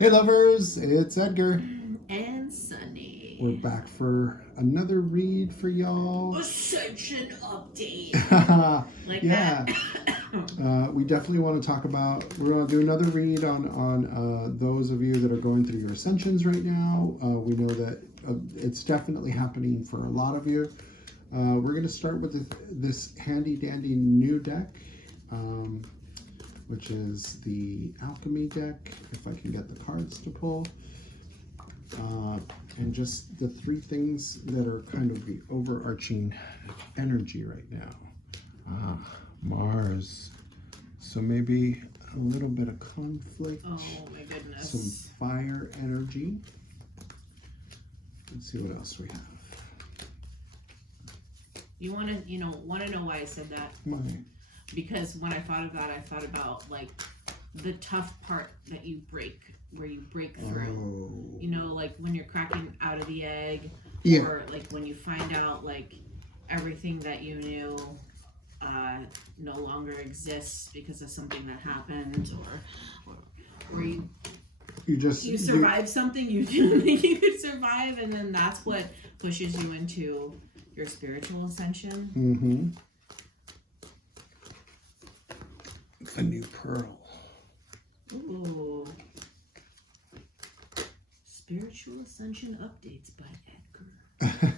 Hey lovers, it's Edgar. And Sunny. We're back for another read for y'all. Ascension update. Like yeah. that. We definitely want to talk about, we're going to do another read on those of you that are going through your ascensions right now. We know that it's definitely happening for a lot of you. We're going to start with this handy dandy new deck. Which is the Alchemy deck, if I can get the cards to pull. And just the three things that are kind of the overarching energy right now. Mars. So maybe a little bit of conflict. Oh my goodness. Some fire energy. Let's see what else we have. You want to know why I said that? Why? Because when I thought of that, I thought about like the tough part that you break, where you break through. Oh. You know, like when you're cracking out of the egg, Yeah. or like when you find out like everything that you knew no longer exists because of something that happened, or you survive something you didn't think you could survive, and then that's what pushes you into your spiritual ascension. Mm-hmm. A new pearl. Ooh. Spiritual Ascension Updates by Edgar.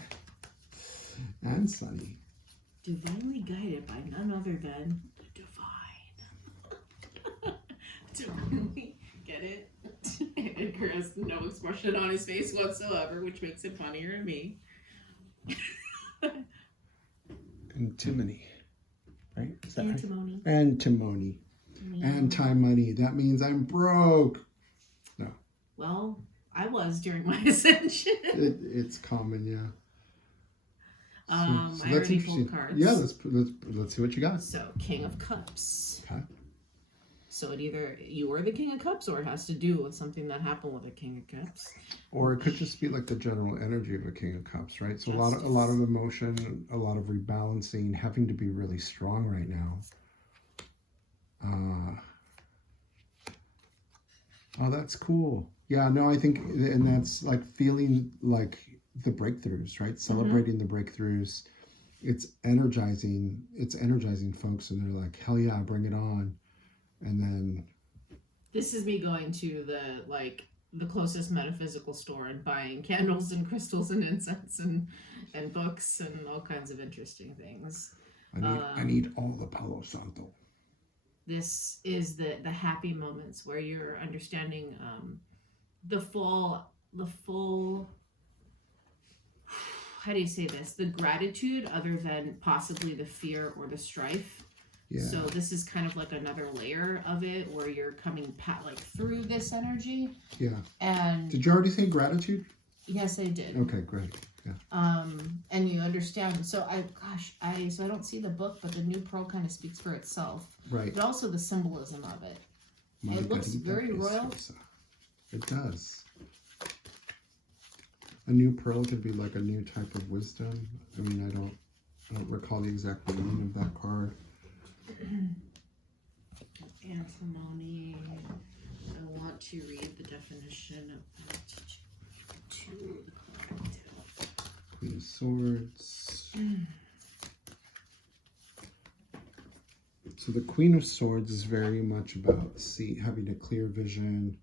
And Sunny. Divinely guided by none other than the divine. Divinely, get it? Edgar has no expression on his face whatsoever, which makes it funnier to me. Antimony. Right? Is that Antimony. Right? Antimony. Anti-money. That means I'm broke. No. Well, I was during my ascension. It's common, yeah. So I already pulled cards. Yeah, let's see what you got. So, King of Cups. Okay. So it either you were the King of Cups, or it has to do with something that happened with the King of Cups. Or it could just be like the general energy of a King of Cups, right? So a lot of emotion, a lot of rebalancing, having to be really strong right now. Oh, that's cool. Yeah, no, I think, and that's like feeling like the breakthroughs, right? Celebrating the breakthroughs. It's energizing folks, and they're like, hell yeah, bring it on. And then this is me going to the closest metaphysical store and buying candles and crystals and incense and books and all kinds of interesting things. I need all the Palo Santo. This is the happy moments where you're understanding the full how do you say this? The gratitude other than possibly the fear or the strife. Yeah. So this is kind of like another layer of it where you're coming through this energy. Yeah. And did you already say gratitude? Yes, I did. Okay, great. Yeah. And you understand. So I don't see the book, but the new pearl kind of speaks for itself. Right. But also the symbolism of it. It looks very royal. It does. A new pearl could be like a new type of wisdom. I mean, I don't recall the exact meaning of that card. Antimony. I want to read the definition of that to the card. Queen of Swords. So the Queen of Swords is very much about having a clear vision,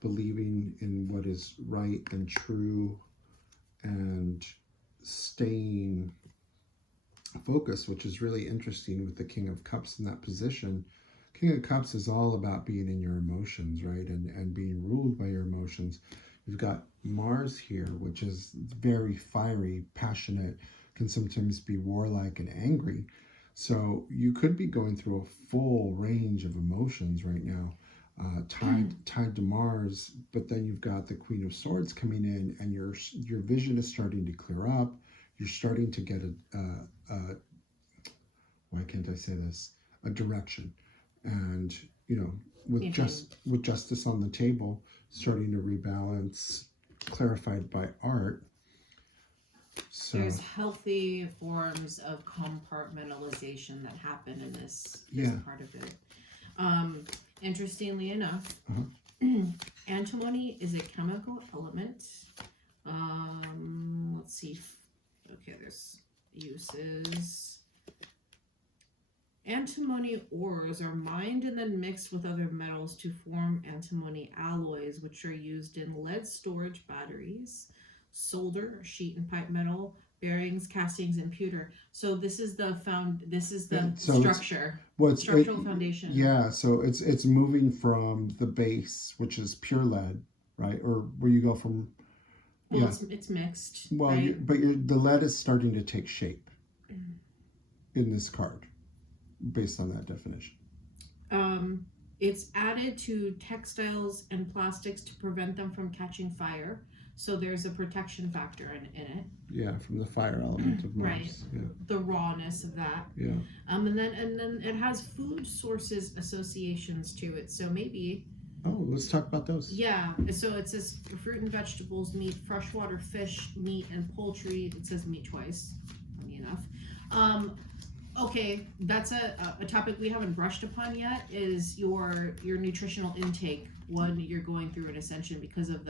believing in what is right and true, and staying focused, which is really interesting with the King of Cups in that position. King of Cups is all about being in your emotions, right? And being ruled by your emotions. You've got Mars here, which is very fiery, passionate, can sometimes be warlike and angry. So you could be going through a full range of emotions right now, tied to Mars. But then you've got the Queen of Swords coming in, and your vision is starting to clear up. You're starting to get why can't I say this? A direction, and with justice on the table, starting to rebalance, clarified by art. So there's healthy forms of compartmentalization that happen in this part of it. Interestingly enough, Antimony is a chemical element. Let's see. Okay, there's uses. Antimony ores are mined and then mixed with other metals to form antimony alloys, which are used in lead storage batteries, solder, sheet and pipe metal, bearings, castings, and pewter. So this is the structure. Structural foundation. Yeah, so it's moving from the base, which is pure lead, right? Or where you go from. Well, yeah, it's mixed. Well, right? The lead is starting to take shape in this card, based on that definition. It's added to textiles and plastics to prevent them from catching fire. So there's a protection factor in it. Yeah, from the fire element of Mars. Right. Yeah. The rawness of that. Yeah. And then it has food sources associations to it. So maybe. Oh, let's talk about those. Yeah. So it says fruit and vegetables, meat, freshwater fish, meat, and poultry. It says meat twice. Funny enough. Okay, that's a topic we haven't brushed upon yet. Is your nutritional intake when you're going through an ascension, because of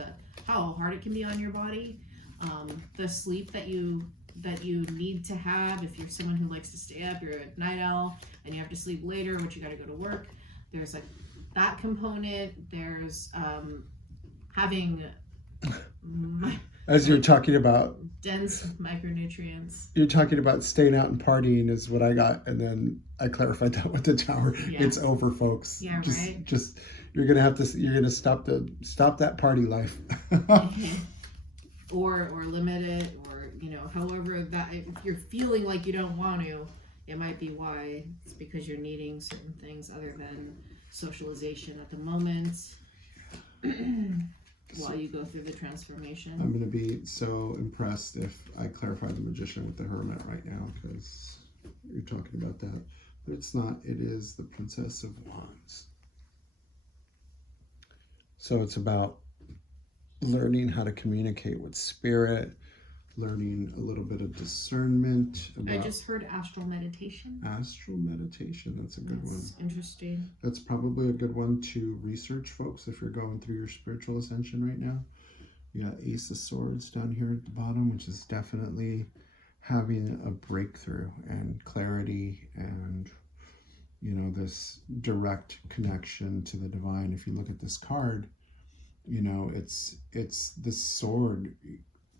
how hard it can be on your body, the sleep that you need to have. If you're someone who likes to stay up, you're a night owl, and you have to sleep later, which you got to go to work. There's like that component. There's having as you're talking about dense micronutrients. You're talking about staying out and partying is what I got, and then I clarified that with the tower. Yeah. It's over, folks. Yeah, right. Just you're gonna stop that party life. or limit it, or however that, if you're feeling like you don't want to, it might be why. It's because you're needing certain things other than socialization at the moment. While you go through the transformation. I'm going to be so impressed if I clarify the Magician with the Hermit right now, because you're talking about that. But it's not. It is the Princess of Wands. So it's about learning how to communicate with spirit, learning a little bit of discernment. I just heard astral meditation. Astral meditation, that's a good one. That's interesting. That's probably a good one to research, folks, if you're going through your spiritual ascension right now. You got Ace of Swords down here at the bottom, which is definitely having a breakthrough and clarity and, this direct connection to the divine. If you look at this card, it's this sword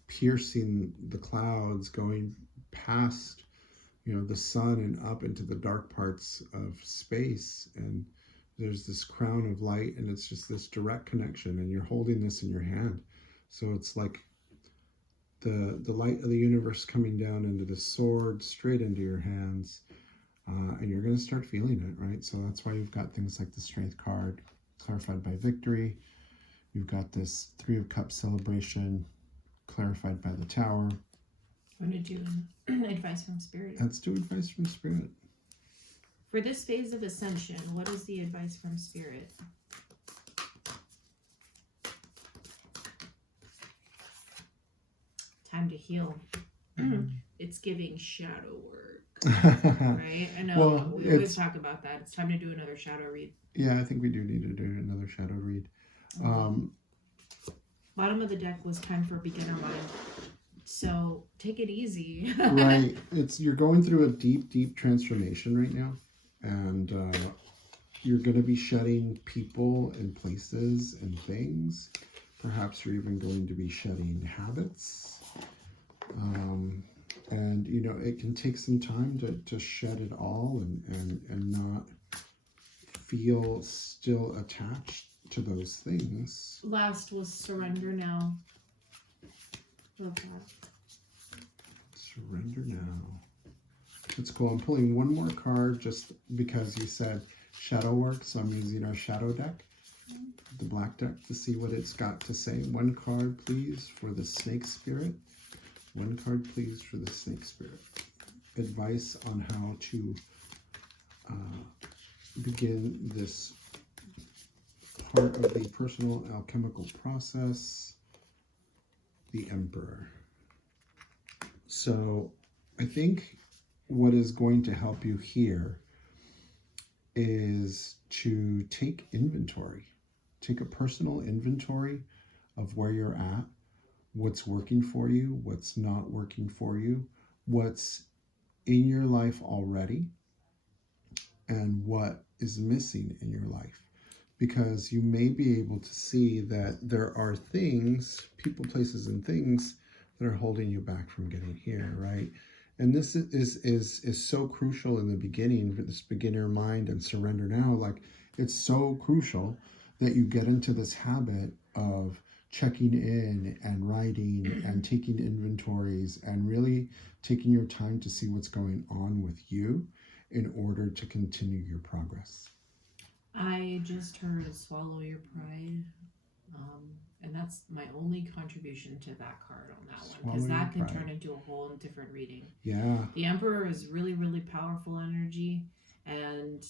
piercing the clouds, going past, the sun and up into the dark parts of space. And there's this crown of light, and it's just this direct connection, and you're holding this in your hand. So it's like the light of the universe coming down into the sword, straight into your hands. And you're going to start feeling it, right? So that's why you've got things like the Strength card, clarified by victory. You've got this Three of Cups celebration, clarified by the Tower. I'm going to do advice from Spirit. Let's do advice from Spirit. For this phase of Ascension, what is the advice from Spirit? Time to heal. It's giving shadow work. Right? I know. Well, we always talk about that. It's time to do another shadow read. Yeah, I think we do need to do another shadow read. Bottom of the deck was time for beginner mind. So take it easy. Right. You're going through a deep transformation right now. And you're going to be shedding people and places and things. Perhaps you're even going to be shedding habits. And, it can take some time to shed it all and not feel still attached to those things. Last was surrender now. Love that. Surrender now. That's cool. I'm pulling one more card just because you said shadow work, so I'm using our shadow deck, the black deck, to see what it's got to say. One card, please, for the Snake Spirit. One card, please, for the Snake Spirit. Advice on how to begin this part of the personal alchemical process. The Emperor. So I think what is going to help you here is to take inventory take a personal inventory of where you're at, what's working for you, what's not working for you, what's in your life already, and what is missing in your life. Because you may be able to see that there are things, people, places, and things that are holding you back from getting here, right? And this is so crucial in the beginning for this beginner mind and surrender now. Like, it's so crucial that you get into this habit of checking in and writing and taking inventories and really taking your time to see what's going on with you in order to continue your progress. I just heard swallow your pride. And that's my only contribution to that card on that one, because that can turn into a whole different reading. Yeah. The Emperor is really, really powerful energy, and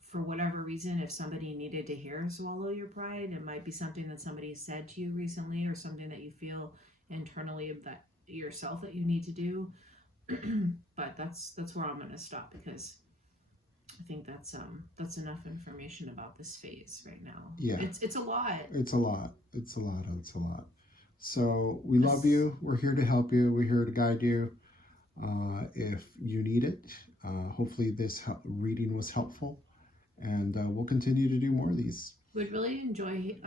for whatever reason, if somebody needed to hear swallow your pride, it might be something that somebody said to you recently, or something that you feel internally that yourself that you need to do. But that's where I'm going to stop, because I think that's enough information about this phase right now. Yeah. It's a lot. It's a lot. It's a lot. It's a lot. So we love you. We're here to help you. We're here to guide you. If you need it, hopefully this reading was helpful, and we'll continue to do more of these. Would really enjoy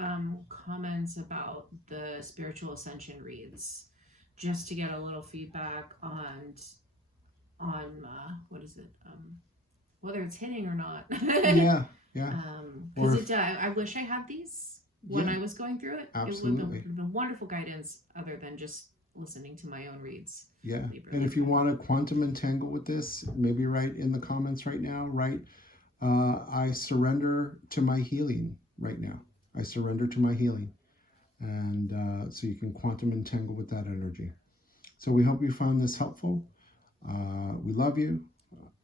comments about the spiritual ascension reads, just to get a little feedback on what is it, whether it's hitting or not. Yeah. Because I wish I had these when I was going through it. Absolutely. It would have been wonderful guidance, other than just listening to my own reads. Yeah. And if you want to quantum entangle with this, maybe write in the comments right now, I surrender to my healing right now. I surrender to my healing. And so you can quantum entangle with that energy. So we hope you found this helpful. We love you,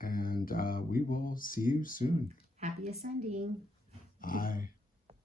and we will see you soon. Happy ascending. Bye.